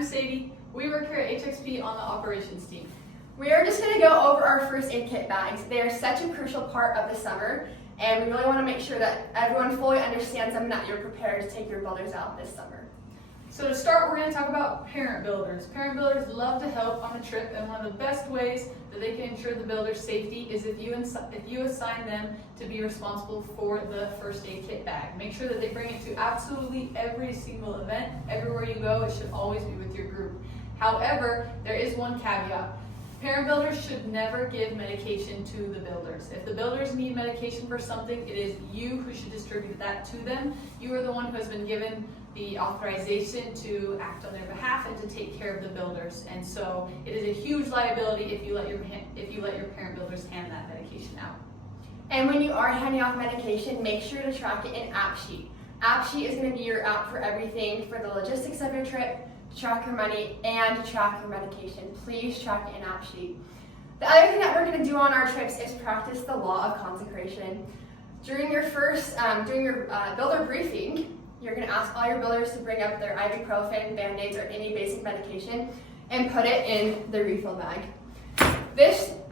I'm Sadie. We work here at HXP on the operations team. We are just going to go over our first aid kit bags. They are such a crucial part of the summer, and we really want to make sure that everyone fully understands them and that you're prepared to take your builders out this summer. So to start, we're going to talk about parent builders. Parent builders love to help on a trip, and one of the best ways that they can ensure the builder's safety is if you assign them to be responsible for the first aid kit bag. Make sure that they bring it to absolutely every single event. Everywhere you go, it should always be with your group. However, there is one caveat. Parent builders should never give medication to the builders. If the builders need medication for something, it is you who should distribute that to them. You are the one who has been given the authorization to act on their behalf and to take care of the builders. And so it is a huge liability if you let your parent builders hand that medication out. And when you are handing off medication, make sure to track it in AppSheet. AppSheet is going to be your app for everything, for the logistics of your trip, to track your money, and to track your medication. Please track it in AppSheet. The other thing that we're going to do on our trips is practice the law of consecration. During your builder briefing, you're going to ask all your builders to bring up their ibuprofen, Band-Aids, or any basic medication and put it in the refill bag.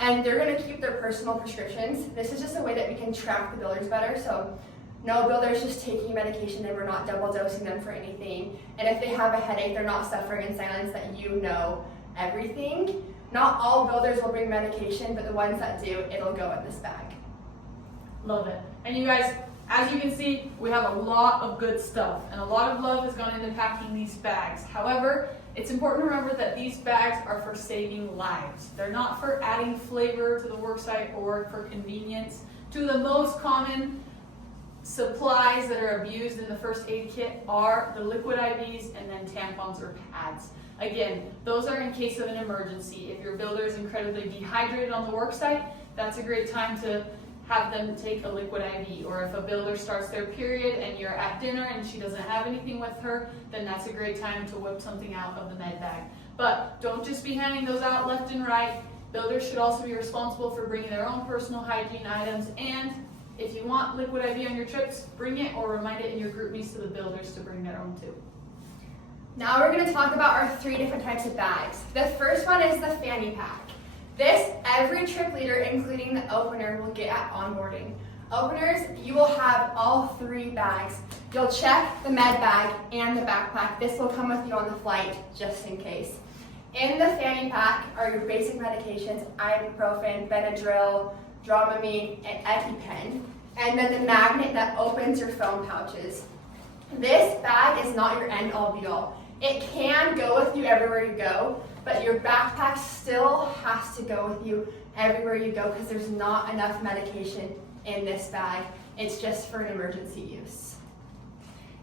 And they're going to keep their personal prescriptions. This is just a way that we can track the builders better. So no builder's just taking medication and we're not double dosing them for anything. And if they have a headache, they're not suffering in silence, that you know everything. Not all builders will bring medication, but the ones that do, it'll go in this bag. Love it. And you guys, as you can see, we have a lot of good stuff, and a lot of love has gone into packing these bags. However, it's important to remember that these bags are for saving lives. They're not for adding flavor to the worksite or for convenience. Two of the most common supplies that are abused in the first aid kit are the liquid IVs and then tampons or pads. Again, those are in case of an emergency. If your builder is incredibly dehydrated on the worksite, that's a great time to have them take a liquid IV. Or if a builder starts their period and you're at dinner and she doesn't have anything with her, then that's a great time to whip something out of the med bag. But don't just be handing those out left and right. Builders should also be responsible for bringing their own personal hygiene items, and if you want liquid IV on your trips, bring it or remind it in your group meets to the builders to bring their own too. Now we're going to talk about our 3 different types of bags. The first one is the fanny pack. This, every trip leader, including the opener, will get at onboarding. Openers, you will have all 3 bags. You'll check the med bag and the backpack. This will come with you on the flight, just in case. In the fanny pack are your basic medications, ibuprofen, Benadryl, Dramamine, and EpiPen, and then the magnet that opens your phone pouches. This bag is not your end-all be-all. It can go with you everywhere you go, but your backpack still has to go with you everywhere you go because there's not enough medication in this bag. It's just for an emergency use.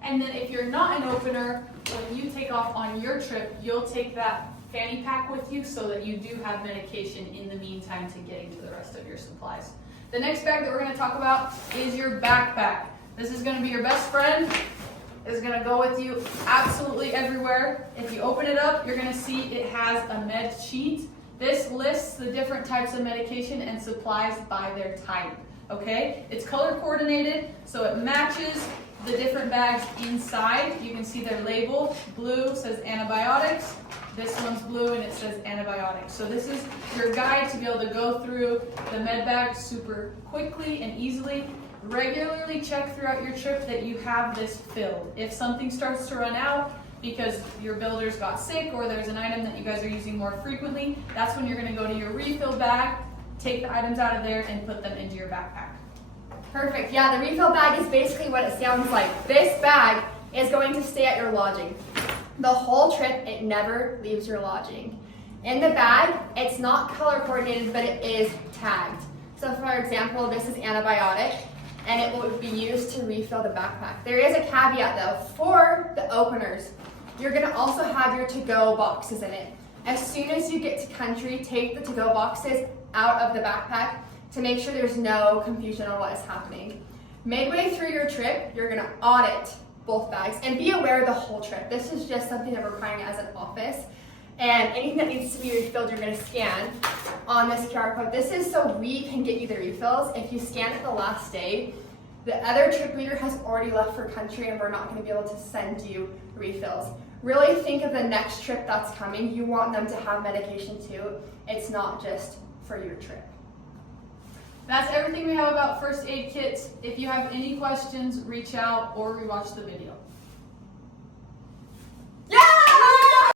And then if you're not an opener, when you take off on your trip, you'll take that fanny pack with you so that you do have medication in the meantime to getting to the rest of your supplies. The next bag that we're going to talk about is your backpack. This is going to be your best friend. It's going to go with you absolutely everywhere. If you open it up, you're going to see it has a med sheet. This lists the different types of medication and supplies by their type. Okay? It's color coordinated, so it matches the different bags inside. You can see their label. Blue says antibiotics. This one's blue and it says antibiotics. So this is your guide to be able to go through the med bag super quickly and easily. Regularly check throughout your trip that you have this filled. If something starts to run out because your builders got sick or there's an item that you guys are using more frequently, that's when you're going to go to your refill bag, take the items out of there, and put them into your backpack. Perfect. Yeah, the refill bag is basically what it sounds like. This bag is going to stay at your lodging. The whole trip, it never leaves your lodging. In the bag, it's not color coordinated, but it is tagged. So for example, this is antibiotic, and it will be used to refill the backpack. There is a caveat though, for the openers. You're gonna also have your to-go boxes in it. As soon as you get to country, take the to-go boxes out of the backpack to make sure there's no confusion on what is happening. Midway through your trip, you're gonna audit both bags and be aware the whole trip. This is just something that we're planning as an office. And anything that needs to be refilled, you're gonna scan on this QR code. This is so we can get you the refills. If you scan it the last day, The other trip leader has already left for country and we're not going to be able to send you refills. Really think of the next trip that's coming. You want them to have medication too. It's not just for your trip. That's everything we have about first aid kits. If you have any questions, reach out or rewatch the video.